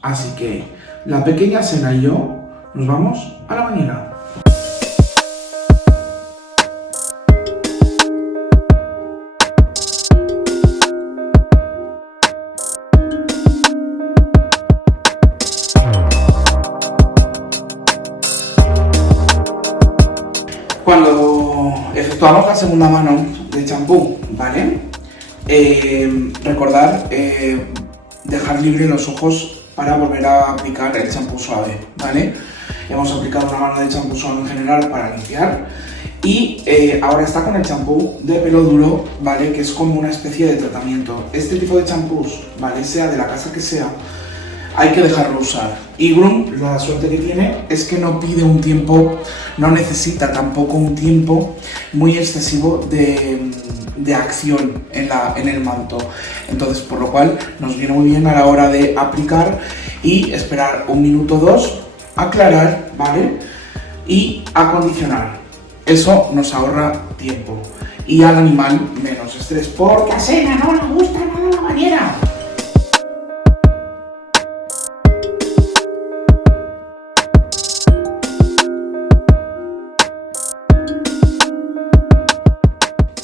Así que la pequeña cena y yo nos vamos a la bañera. Cuando efectuamos la segunda mano del champú, ¿vale? Recordar dejar libre los ojos para volver a aplicar el champú suave, ¿vale? Hemos aplicado una mano de champú suave en general para limpiar y ahora está con el champú de pelo duro, ¿vale? Que es como una especie de tratamiento. Este tipo de champús, ¿vale? Sea de la casa que sea, hay que dejarlo usar. Y Groom, la suerte que tiene es que no pide un tiempo, no necesita tampoco un tiempo muy excesivo de acción en el manto. Entonces, por lo cual nos viene muy bien a la hora de aplicar y esperar 1 minuto o 2, aclarar, ¿vale? Y acondicionar. Eso nos ahorra tiempo y al animal menos estrés, porque a Sena no le gusta nada la bañera.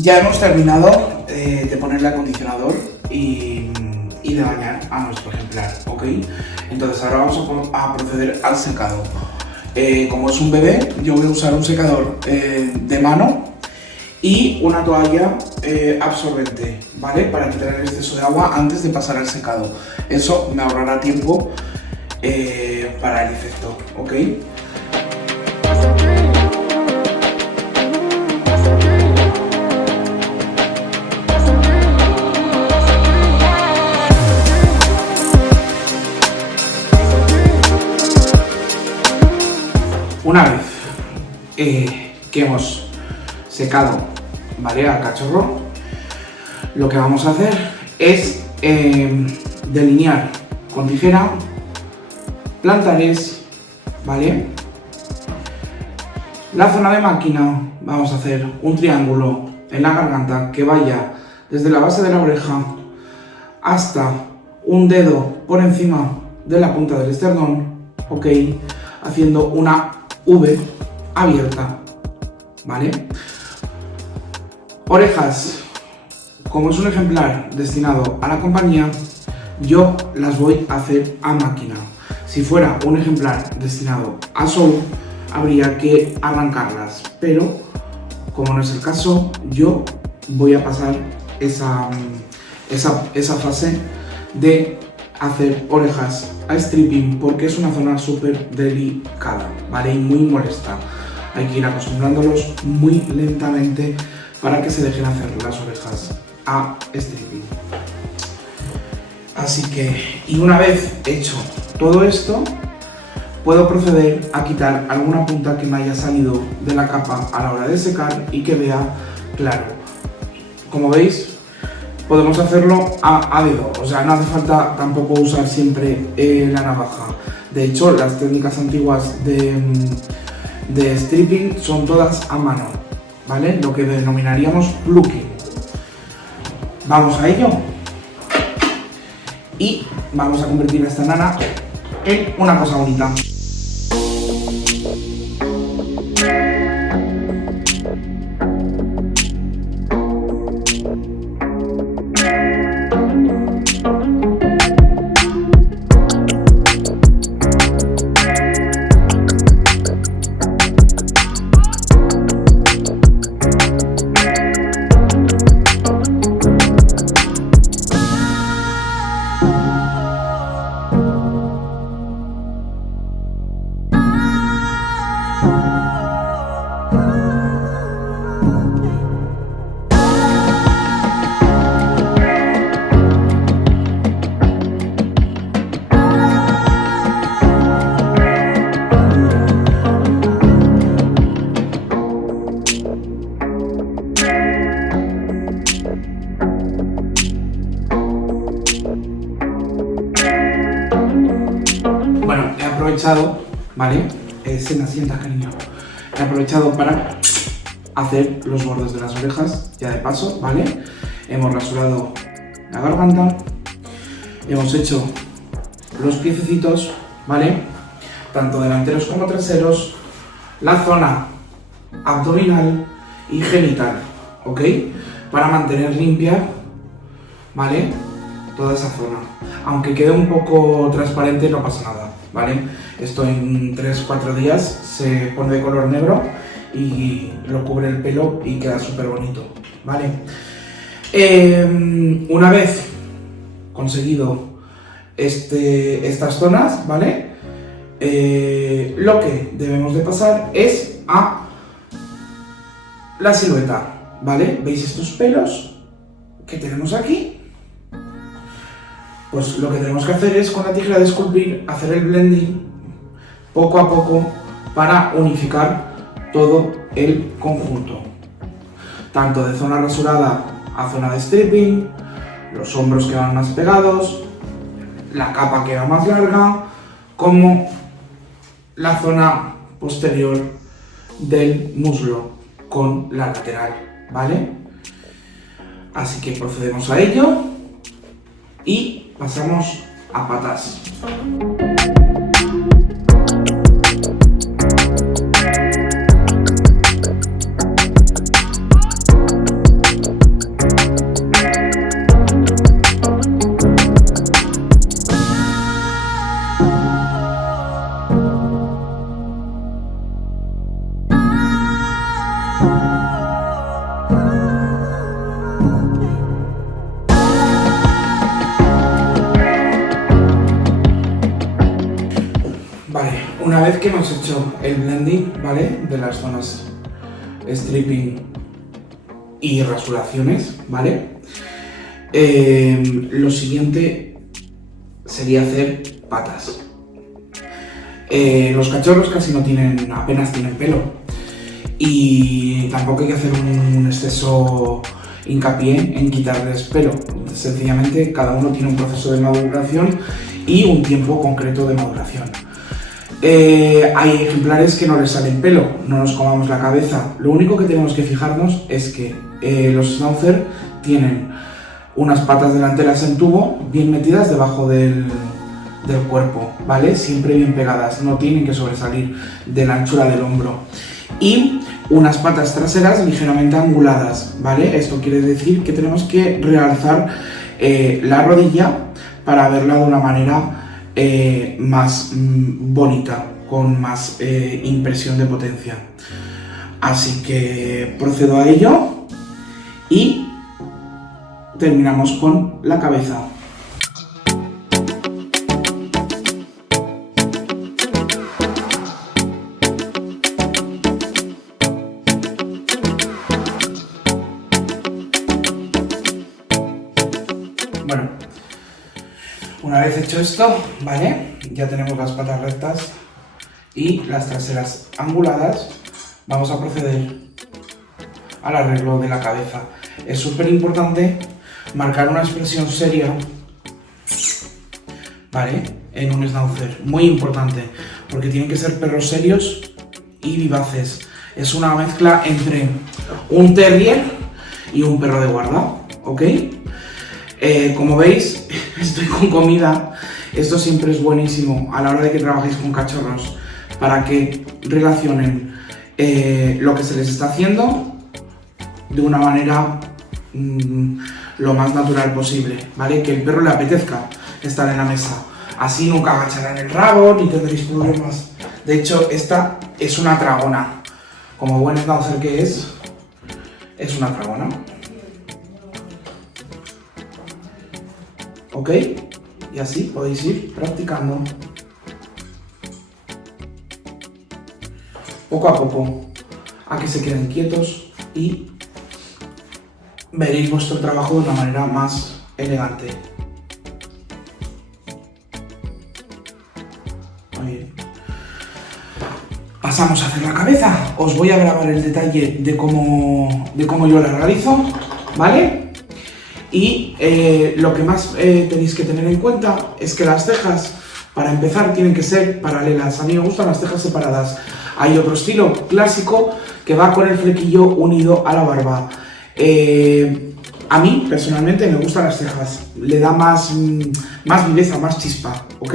Ya hemos terminado de ponerle acondicionador y de bañar a nuestro ejemplar, ¿ok? Entonces ahora vamos a proceder al secado. Como es un bebé, yo voy a usar un secador de mano y una toalla absorbente, ¿vale? Para quitar el exceso de agua antes de pasar al secado. Eso me ahorrará tiempo para el efecto, ¿ok? Una vez que hemos secado, ¿vale? Al cachorro, lo que vamos a hacer es delinear con tijera plantares, ¿vale? La zona de máquina, vamos a hacer un triángulo en la garganta que vaya desde la base de la oreja hasta un dedo por encima de la punta del esternón, ¿ok? Haciendo una V abierta, ¿vale? Orejas, como es un ejemplar destinado a la compañía, yo las voy a hacer a máquina. Si fuera un ejemplar destinado a show, habría que arrancarlas, pero como no es el caso, yo voy a pasar esa fase de hacer orejas a stripping porque es una zona súper delicada, ¿vale? Y muy molesta. Hay que ir acostumbrándolos muy lentamente para que se dejen hacer las orejas a stripping. Así que, y una vez hecho todo esto, puedo proceder a quitar alguna punta que me haya salido de la capa a la hora de secar y que vea claro. Como veis, podemos hacerlo a dedo, o sea, no hace falta tampoco usar siempre la navaja. De hecho, las técnicas antiguas de stripping son todas a mano, ¿vale? Lo que denominaríamos plucking. Vamos a ello y vamos a convertir a esta nana en una cosa bonita. aprovechado, ¿vale? Sena, sienta, cariño. He aprovechado para hacer los bordes de las orejas, ya de paso, ¿vale? Hemos rasurado la garganta, hemos hecho los piececitos, ¿vale? Tanto delanteros como traseros, la zona abdominal y genital, ¿ok? Para mantener limpia, ¿vale? Toda esa zona. Aunque quede un poco transparente, no pasa nada, ¿vale? Esto en 3-4 días se pone de color negro y lo cubre el pelo y queda súper bonito, ¿vale? Una vez conseguido estas zonas, ¿vale? Lo que debemos de pasar es a la silueta, ¿vale? ¿Veis estos pelos que tenemos aquí? Pues lo que tenemos que hacer es con la tijera de esculpir, hacer el blending poco a poco para unificar todo el conjunto. Tanto de zona rasurada a zona de stripping, los hombros que van más pegados, la capa que va más larga, como la zona posterior del muslo con la lateral, ¿vale? Así que procedemos a ello y pasamos a patas. Vale, una vez que hemos hecho el blending, ¿vale? De las zonas stripping y rasuraciones, ¿vale? Lo siguiente sería hacer patas. Los cachorros casi no tienen, apenas tienen pelo y tampoco hay que hacer un exceso hincapié en quitarles pelo. Sencillamente cada uno tiene un proceso de maduración y un tiempo concreto de maduración. Hay ejemplares que no les salen pelo, no nos comamos la cabeza. Lo único que tenemos que fijarnos es que los schnauzer tienen unas patas delanteras en tubo bien metidas debajo del cuerpo, ¿vale? Siempre bien pegadas, no tienen que sobresalir de la anchura del hombro. Y unas patas traseras ligeramente anguladas, ¿vale? Esto quiere decir que tenemos que realzar la rodilla para verla de una manera más bonita, con más impresión de potencia. Así que procedo a ello y terminamos con la cabeza. Bueno, una vez hecho esto, ¿vale? Ya tenemos las patas rectas y las traseras anguladas. Vamos a proceder al arreglo de la cabeza. Es súper importante marcar una expresión seria, ¿vale? En un schnauzer, muy importante, porque tienen que ser perros serios y vivaces. Es una mezcla entre un terrier y un perro de guarda, ¿ok? Como veis, estoy con comida. Esto siempre es buenísimo a la hora de que trabajéis con cachorros, para que relacionen lo que se les está haciendo de una manera lo más natural posible, ¿vale? Que el perro le apetezca estar en la mesa. Así nunca agacharán el rabo ni tendréis problemas. De hecho, esta es una tragona. Como buen schnauzer que es una tragona. ¿Ok? Y así podéis ir practicando poco a poco a que se queden quietos y veréis vuestro trabajo de una manera más elegante. Muy bien. Pasamos a hacer la cabeza. Os voy a grabar el detalle de cómo yo la realizo, ¿vale? Y lo que más tenéis que tener en cuenta es que las cejas, para empezar, tienen que ser paralelas. A mí me gustan las cejas separadas. Hay otro estilo clásico que va con el flequillo unido a la barba. A mí, personalmente, me gustan las cejas. Le da más viveza, más chispa, ¿ok?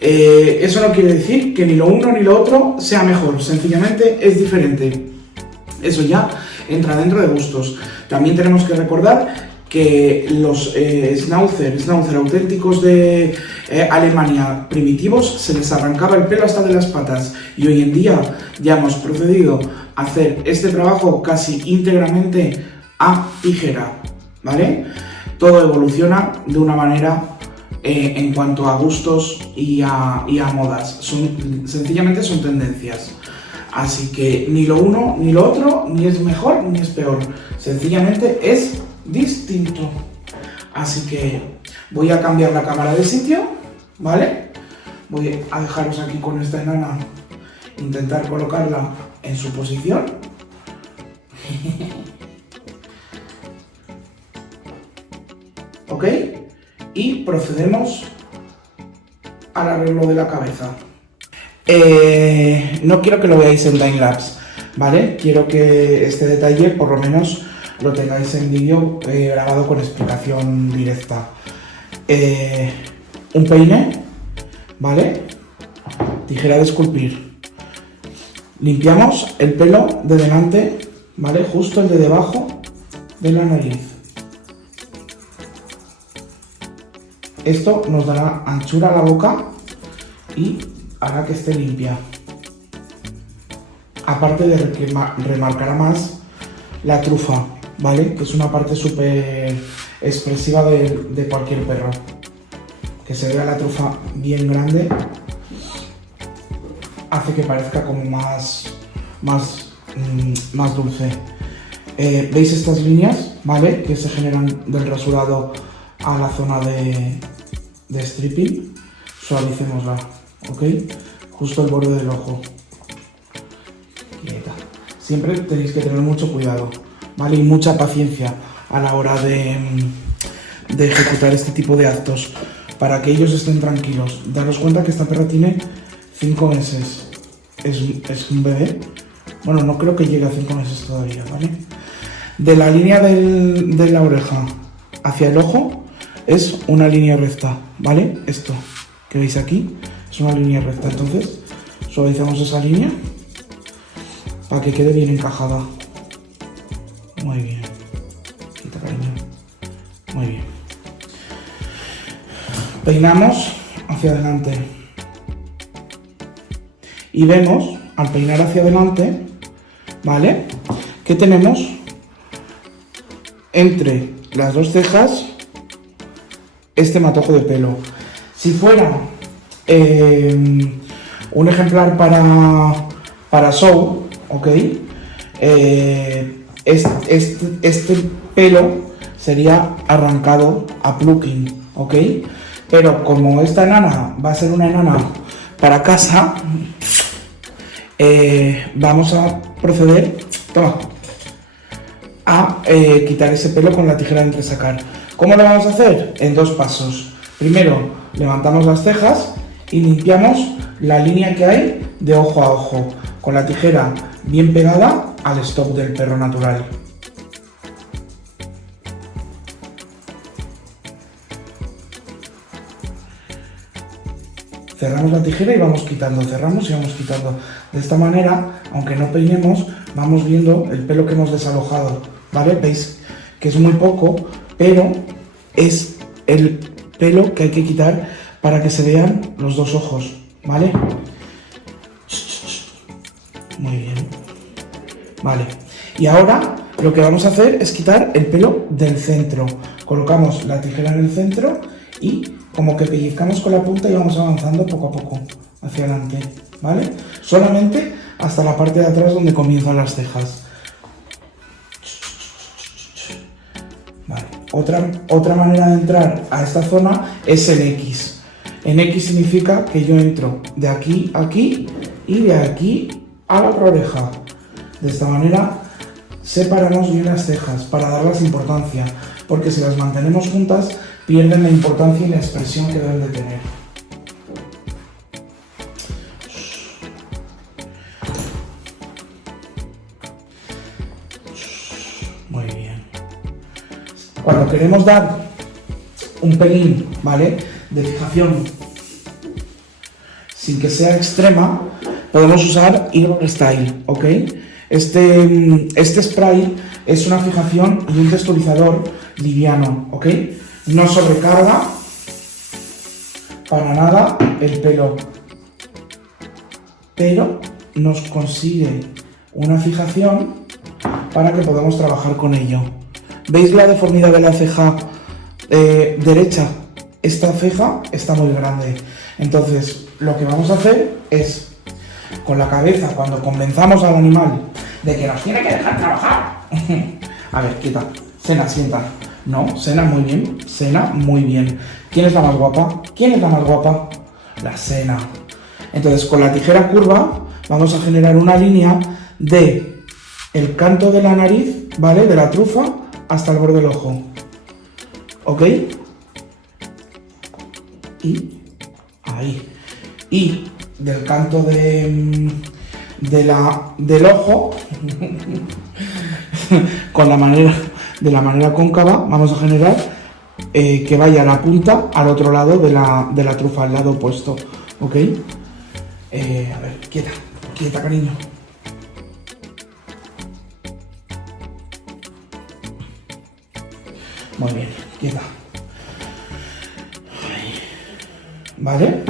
Eso no quiere decir que ni lo uno ni lo otro sea mejor. Sencillamente es diferente. Eso ya entra dentro de gustos. También tenemos que recordar que los schnauzer auténticos de Alemania primitivos se les arrancaba el pelo hasta de las patas, y hoy en día ya hemos procedido a hacer este trabajo casi íntegramente a tijera, ¿vale? Todo evoluciona de una manera en cuanto a gustos y a modas. Sencillamente son tendencias. Así que ni lo uno ni lo otro, ni es mejor ni es peor. Sencillamente es distinto. Así que voy a cambiar la cámara de sitio, ¿vale? Voy a dejaros aquí con esta enana, intentar colocarla en su posición. ¿Ok? Y procedemos al arreglo de la cabeza. No quiero que lo veáis en timelapse, ¿vale? Quiero que este detalle por lo menos lo tengáis en vídeo grabado con explicación directa. Un peine, ¿vale? Tijera de esculpir. Limpiamos el pelo de delante, ¿vale? Justo el de debajo de la nariz. Esto nos dará anchura a la boca y hará que esté limpia. Aparte de que remarcará más la trufa, ¿vale? Que es una parte súper expresiva de cualquier perro. Que se vea la trufa bien grande hace que parezca como más dulce. ¿Veis estas líneas, ¿vale? Que se generan del rasurado a la zona de stripping. Suavicémosla, ¿ok? Justo el borde del ojo. Quieta. Siempre tenéis que tener mucho cuidado, ¿vale? Y mucha paciencia a la hora de ejecutar este tipo de actos, para que ellos estén tranquilos. Daros cuenta que esta perra tiene 5 meses. Es un bebé. Bueno, no creo que llegue a 5 meses todavía, ¿vale? De la línea de la oreja hacia el ojo es una línea recta, ¿vale? Esto que veis aquí es una línea recta. Entonces suavizamos esa línea para que quede bien encajada. Muy bien. Quita, cariño. Muy bien. Peinamos hacia adelante. Y vemos, al peinar hacia adelante, ¿vale? Que tenemos entre las dos cejas este matojo de pelo. Si fuera un ejemplar para show, ¿ok? Este pelo sería arrancado a plucking, ¿ok? Pero como esta enana va a ser una enana para casa, vamos a proceder a quitar ese pelo con la tijera de entresacar. ¿Cómo lo vamos a hacer? En 2 pasos. Primero, levantamos las cejas y limpiamos la línea que hay de ojo a ojo, con la tijera bien pegada al stop del perro natural. Cerramos la tijera y vamos quitando, cerramos y vamos quitando. De esta manera, aunque no peinemos, vamos viendo el pelo que hemos desalojado, ¿vale? Veis que es muy poco, pero es el pelo que hay que quitar para que se vean los 2 ojos, ¿vale? Muy bien. Vale. Y ahora lo que vamos a hacer es quitar el pelo del centro. Colocamos la tijera en el centro y como que pellizcamos con la punta y vamos avanzando poco a poco hacia adelante, ¿vale? Solamente hasta la parte de atrás donde comienzan las cejas. Vale. Otra manera de entrar a esta zona es en X. En X significa que yo entro de aquí a aquí y de aquí a la otra oreja. De esta manera separamos bien las cejas para darles importancia, porque si las mantenemos juntas pierden la importancia y la expresión que deben de tener. Muy bien. cuando queremos dar un pelín, ¿vale?, de fijación sin que sea extrema, podemos usar Irgon Style, ¿ok? Este spray es una fijación y un texturizador liviano, ¿ok? No sobrecarga para nada el pelo, pero nos consigue una fijación para que podamos trabajar con ello. ¿Veis la deformidad de la ceja derecha? Esta ceja está muy grande. Entonces, lo que vamos a hacer es, con la cabeza, cuando convenzamos al animal de que nos tiene que dejar trabajar. A ver, quita. Sena, sienta. No, Sena, muy bien. Sena, muy bien. ¿Quién es la más guapa? ¿Quién es la más guapa? La Sena. Entonces, con la tijera curva, vamos a generar una línea de el canto de la nariz, ¿vale?, de la trufa hasta el borde del ojo. ¿Ok? Y ahí. Y del canto del ojo, de la manera cóncava, vamos a generar que vaya la punta al otro lado de la trufa, al lado opuesto. ¿Ok? A ver, quieta, quieta, cariño. Muy bien, quieta. ¿Vale?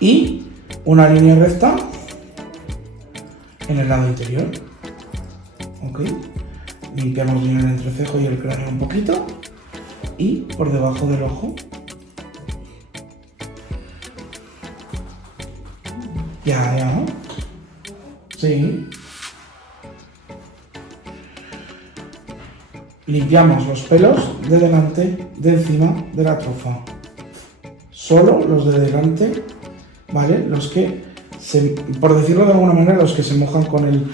Y una línea recta en el lado interior. ¿Ok? Limpiamos bien el entrecejo y el cráneo un poquito. Y por debajo del ojo. Ya, ¿no? Sí. Limpiamos los pelos de delante, de encima de la trufa. Solo los de delante, ¿vale? Los que, por decirlo de alguna manera, los que se mojan con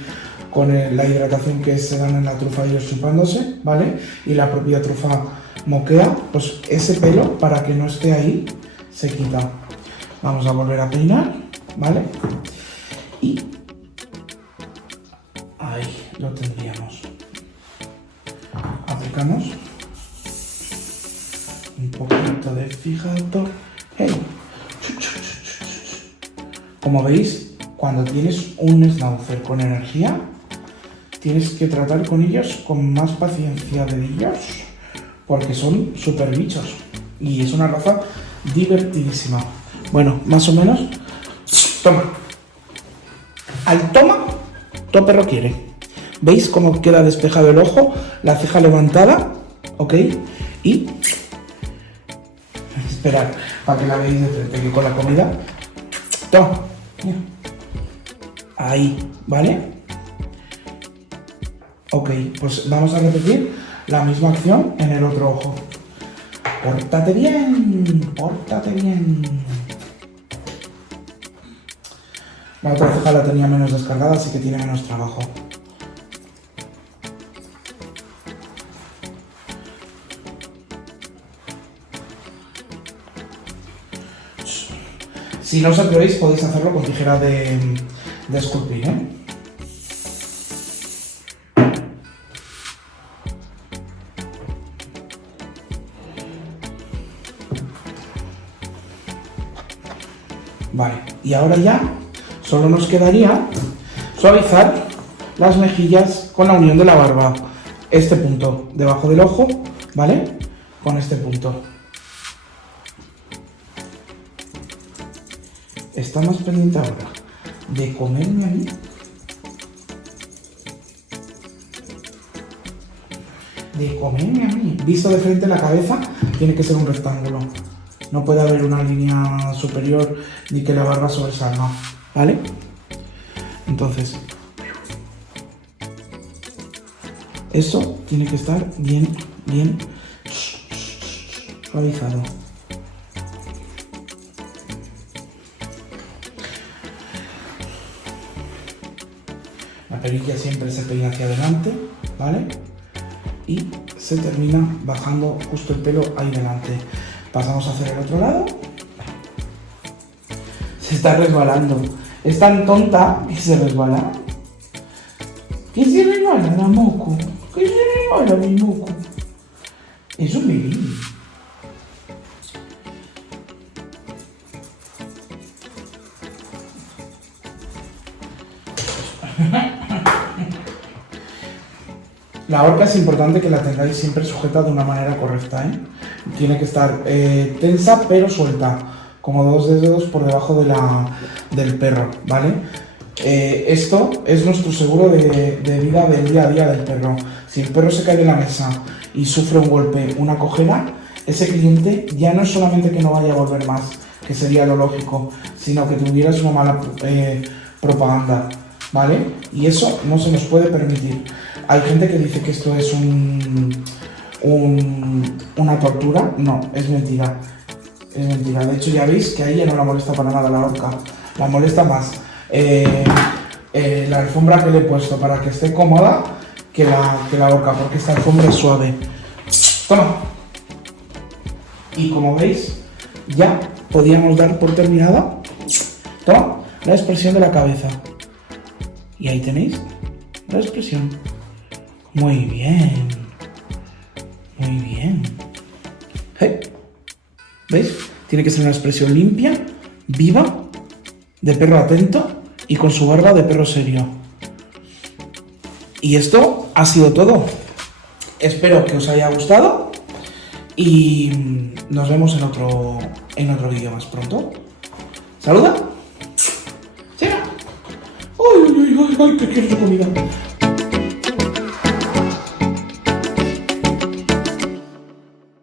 la hidratación que se dan en la trufa, ellos chupándose, ¿vale? Y la propia trufa moquea, pues ese pelo, para que no esté ahí, se quita. Vamos a volver a peinar, ¿vale? Y ahí lo tendríamos. Aplicamos un poquito de fijador. Hey. Como veis, cuando tienes un schnauzer con energía, tienes que tratar con ellos con más paciencia de ellos, porque son súper bichos y es una raza divertidísima. Bueno, más o menos. Toma. Al toma, todo perro quiere. ¿Veis cómo queda despejado el ojo? La ceja levantada, ¿ok? Y esperad, para que la veáis de frente, que con la comida. Toma. Ahí, ¿vale? Ok, pues vamos a repetir la misma acción en el otro ojo. Pórtate bien, pórtate bien. La otra ceja la tenía menos descargada, así que tiene menos trabajo. Si no os atrevéis, podéis hacerlo con tijera de esculpir, ¿eh? Vale, y ahora ya solo nos quedaría suavizar las mejillas con la unión de la barba. Este punto debajo del ojo, ¿vale? Con este punto. Está más pendiente ahora de comerme a mí. De comerme a mí. Visto de frente la cabeza, tiene que ser un rectángulo. No puede haber una línea superior ni que la barba sobresalga, ¿vale? Entonces, eso tiene que estar bien suavizado. La perilla siempre se peina hacia adelante, ¿vale? Y se termina bajando justo el pelo ahí delante. Pasamos a hacer el otro lado. Se está resbalando. Es tan tonta que se resbala. ¿Qué se resbala la moco? ¿Qué se resbala mi moco? Es un melín. La horca es importante que la tengáis siempre sujeta de una manera correcta, ¿eh? Tiene que estar tensa pero suelta, como 2 dedos por debajo del perro, ¿vale? Esto es nuestro seguro de vida del día a día del perro. Si el perro se cae de la mesa y sufre un golpe, una cojera, ese cliente ya no es solamente que no vaya a volver más, que sería lo lógico, sino que tuvieras una mala propaganda, ¿vale? Y eso no se nos puede permitir. Hay gente que dice que esto es una tortura. No, es mentira. Es mentira. De hecho, ya veis que a ella no la molesta para nada la horca. La molesta más la alfombra que le he puesto para que esté cómoda que la horca, porque esta alfombra es suave. Toma. Y como veis, ya podíamos dar por terminada. Toma, la expresión de la cabeza. Y ahí tenéis la expresión. Muy bien. Muy bien. Hey. ¿Veis? Tiene que ser una expresión limpia, viva, de perro atento y con su barba de perro serio. Y esto ha sido todo. Espero que os haya gustado y nos vemos en otro vídeo más pronto. ¡Saluda! ¡Sí! ¡Ay, ay, ay, ay! ¡Que quiero tu comida!